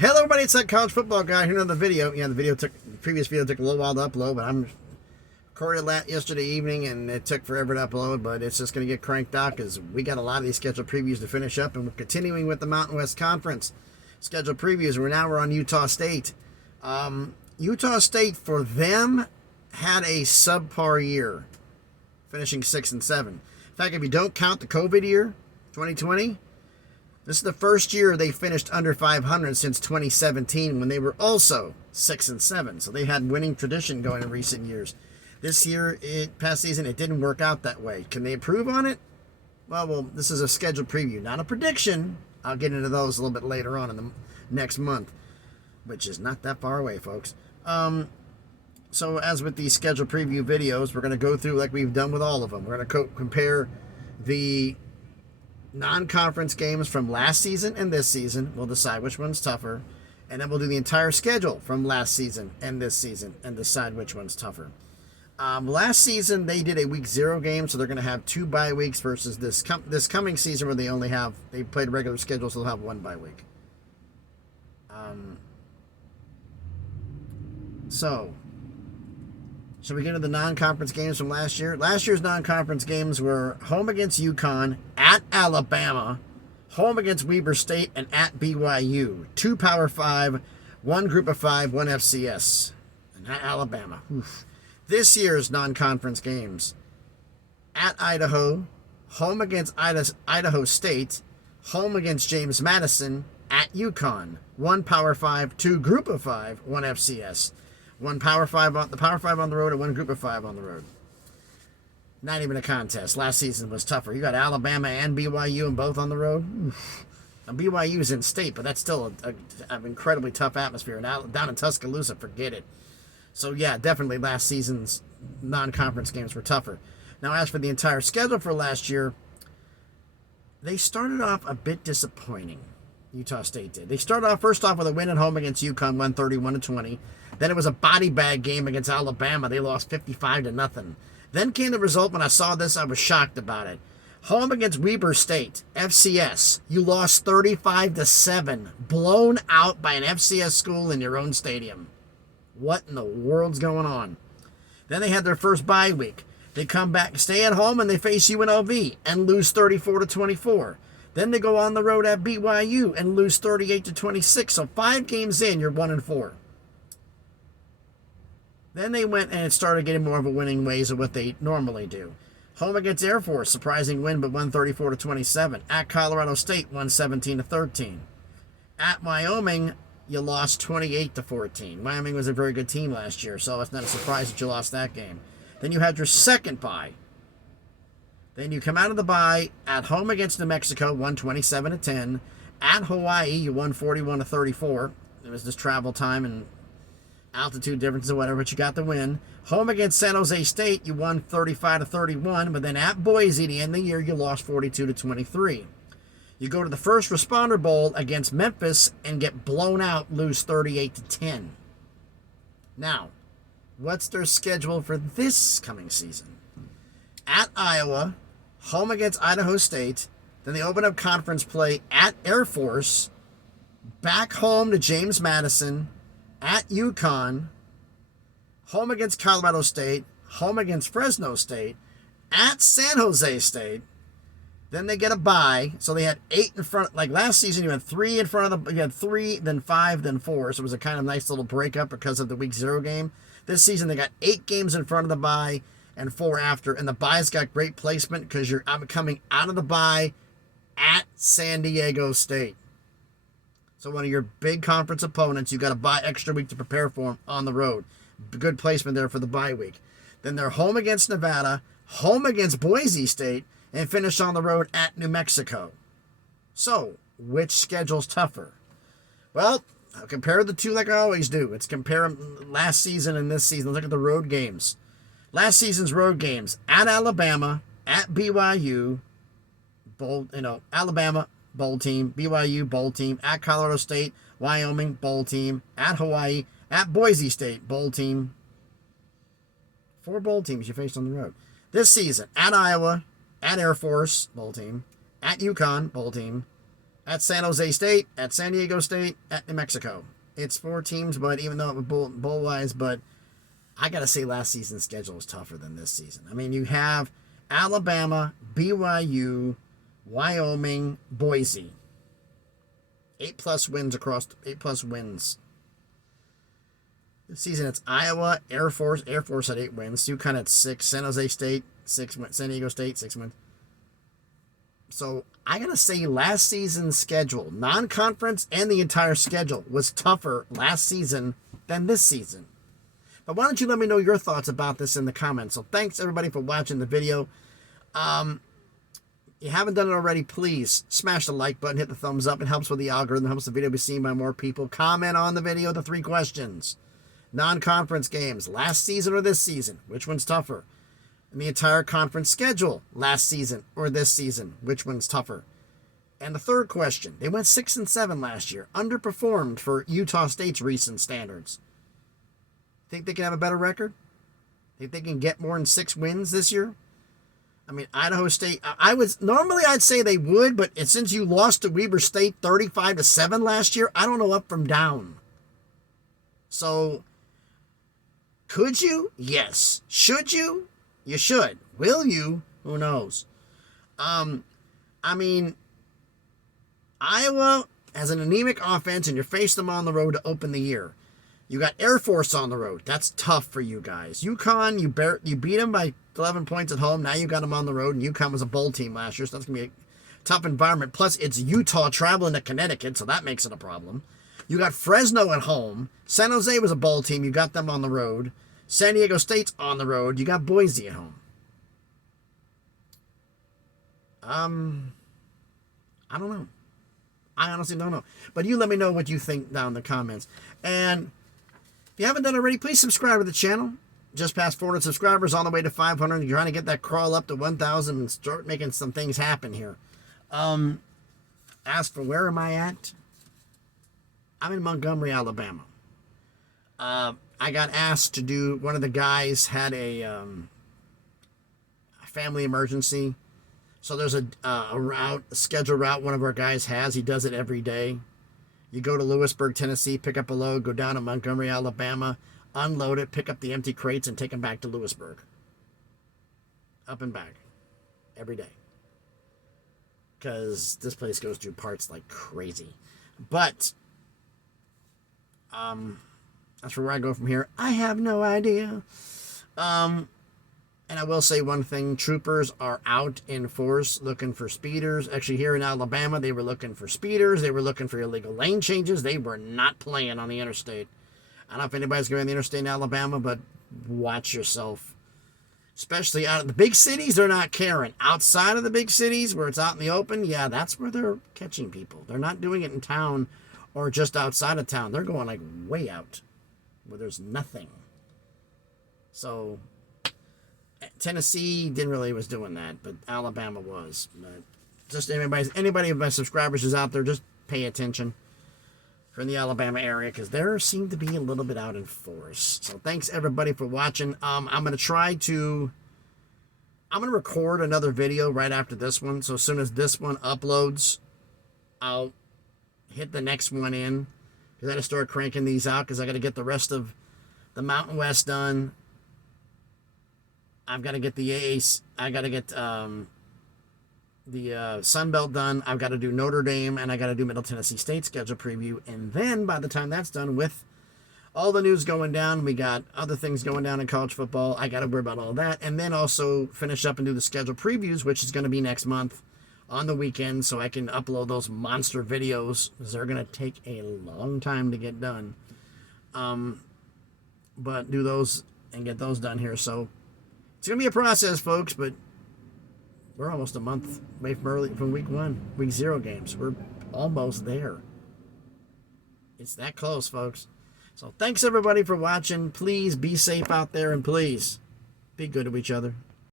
Hello everybody, it's that college football guy here on the video. Yeah, the previous video took a little while to upload, but I'm recorded that yesterday evening and it took forever to upload, but it's just going to get cranked out because we got a lot of these scheduled previews to finish up, and we're continuing with the Mountain West Conference scheduled previews. We're on Utah State. Utah State, for them, had a subpar year, finishing 6-7. In fact, if you don't count the COVID year, 2020, this is the first year they finished under 500 since 2017, when they were also 6-7. So they had winning tradition going in recent years. This year, past season, it didn't work out that way. Can they improve on it? Well, this is a scheduled preview, not a prediction. I'll get into those a little bit later on in the next month, which is not that far away, folks. So as with these scheduled preview videos, we're going to go through like we've done with all of them. We're going to compare the non-conference games from last season and this season. We'll decide which one's tougher, and then we'll do the entire schedule from last season and this season and decide which one's tougher. Last season they did a week 0 game, so they're going to have 2 bye weeks versus this coming season where they played a regular schedule, so they'll have 1 bye week. So should we get into the non-conference games from last year? Last year's non-conference games were home against UConn, at Alabama, home against Weber State, and at BYU. 2 Power 5, 1 Group of 5, 1 FCS. And at Alabama. Oof. This year's non-conference games: at Idaho, home against Idaho State, home against James Madison, at UConn. 1 Power 5, 2 Group of 5, 1 FCS. 1 Power 5 on the road and 1 Group of 5 on the road. Not even a contest. Last season was tougher. You got Alabama and BYU and both on the road. Oof. Now, BYU's in state, but that's still an incredibly tough atmosphere. And down in Tuscaloosa, forget it. So yeah, definitely last season's non-conference games were tougher. Now, as for the entire schedule for last year, they started off a bit disappointing. Utah State did. They started first off with a win at home against UConn, 131-20. Then it was a body bag game against Alabama. They lost 55-0. Then came the result. When I saw this, I was shocked about it. Home against Weber State, FCS. You lost 35-7, blown out by an FCS school in your own stadium. What in the world's going on? Then they had their first bye week. They come back, stay at home, and they face UNLV and lose 34-24. Then they go on the road at BYU and lose 38-26. So 5 games in, you're 1-4. Then they went and it started getting more of a winning ways of what they normally do. Home against Air Force, surprising win, but 134-27. At Colorado State, 117-13. At Wyoming, you lost 28-14. Wyoming was a very good team last year, so it's not a surprise that you lost that game. Then you had your second bye. Then you come out of the bye at home against New Mexico, 127-10. At Hawaii, you won 41-34. It was just travel time and altitude differences or whatever, but you got the win. Home against San Jose State, you won 35-31, but then at Boise, the end of the year, you lost 42-23. You go to the First Responder Bowl against Memphis and get blown out, lose 38-10. Now, what's their schedule for this coming season? At Iowa, home against Idaho State, then they open up conference play at Air Force, back home to James Madison, at UConn, home against Colorado State, home against Fresno State, at San Jose State. Then they get a bye, so they had 8 in front. Like last season, you had 3 in front of you had 3, then 5, then 4. So it was a kind of nice little breakup because of the week 0 game. This season, they got 8 games in front of the bye and 4 after, and the bye's got great placement because you're coming out of the bye at San Diego State. So one of your big conference opponents, you got a bye extra week to prepare for them on the road. Good placement there for the bye week. Then they're home against Nevada, home against Boise State, and finish on the road at New Mexico. So, which schedule's tougher? Well, I'll compare the two like I always do. Let's compare them last season and this season. Look at the road games. Last season's road games: at Alabama, at BYU, Alabama, bowl team, BYU, bowl team, at Colorado State, Wyoming, bowl team, at Hawaii, at Boise State, bowl team. 4 bowl teams you faced on the road. This season: at Iowa, at Air Force, bowl team, at UConn, bowl team, At San Jose State, at San Diego State, at New Mexico. It's 4 teams, but even though it was bowl-wise, but I got to say last season's schedule was tougher than this season. I mean, you have Alabama, BYU, Wyoming, Boise. 8+ wins across 8+ wins. This season it's Iowa, Air Force. Air Force had 8 wins. UConn had 6. San Jose State 6 wins. San Diego State 6 wins. So I gotta say, last season's schedule, non-conference and the entire schedule, was tougher last season than this season. But why don't you let me know your thoughts about this in the comments? So thanks everybody for watching the video. If you haven't done it already, please smash the like button, hit the thumbs up. It helps with the algorithm, helps the video be seen by more people. Comment on the video the 3 questions. Non-conference games, last season or this season, which one's tougher? And the entire conference schedule, last season or this season, which one's tougher? And the third question, they went 6-7 last year, underperformed for Utah State's recent standards. Think they can have a better record? Think they can get more than 6 wins this year? I mean, Idaho State, normally I'd say they would, but since you lost to Weber State 35-7 last year, I don't know up from down. So, could you? Yes. Should you? You should. Will you? Who knows? I mean, Iowa has an anemic offense, and you face them on the road to open the year. You got Air Force on the road. That's tough for you guys. UConn, you beat them by 11 points at home. Now you got them on the road, and UConn was a bowl team last year, so that's going to be a tough environment. Plus, it's Utah traveling to Connecticut, so that makes it a problem. You got Fresno at home. San Jose was a bowl team. You got them on the road. San Diego State's on the road. You got Boise at home. I don't know. I honestly don't know. But you let me know what you think down in the comments. And if you haven't done already, please subscribe to the channel. Just past 400 subscribers, on the way to 500. You're trying to get that crawl up to 1,000 and start making some things happen here. As for where am I at? I'm in Montgomery, Alabama. I got asked to do, one of the guys had a family emergency. So there's a scheduled route one of our guys has. He does it every day. You go to Lewisburg, Tennessee, pick up a load, go down to Montgomery, Alabama, unload it, pick up the empty crates, and take them back to Lewisburg. Up and back. Every day. Because this place goes through parts like crazy. But, that's where I go from here. I have no idea. And I will say one thing, troopers are out in force looking for speeders. Actually, here in Alabama, they were looking for speeders. They were looking for illegal lane changes. They were not playing on the interstate. I don't know if anybody's going on the interstate in Alabama, but watch yourself. Especially out of the big cities, they're not caring. Outside of the big cities, where it's out in the open, yeah, that's where they're catching people. They're not doing it in town or just outside of town. They're going like way out where there's nothing. So Tennessee didn't really was doing that, but Alabama was. But just anybody of my subscribers is out there, just pay attention from the Alabama area, because there seem to be a little bit out in force. So thanks everybody for watching. I'm going to record another video right after this one. So as soon as this one uploads, I'll hit the next one in, because I got to start cranking these out, because I got to get the rest of the Mountain West done. I've got to get the AAC. I got to get the Sun Belt done. I've got to do Notre Dame, and I got to do Middle Tennessee State schedule preview. And then by the time that's done, with all the news going down, we got other things going down in college football. I got to worry about all that, and then also finish up and do the schedule previews, which is going to be next month on the weekend, so I can upload those monster videos, because they're going to take a long time to get done. But do those and get those done here. So it's going to be a process, folks, but we're almost a month away from week 0 games. We're almost there. It's that close, folks. So thanks, everybody, for watching. Please be safe out there, and please be good to each other.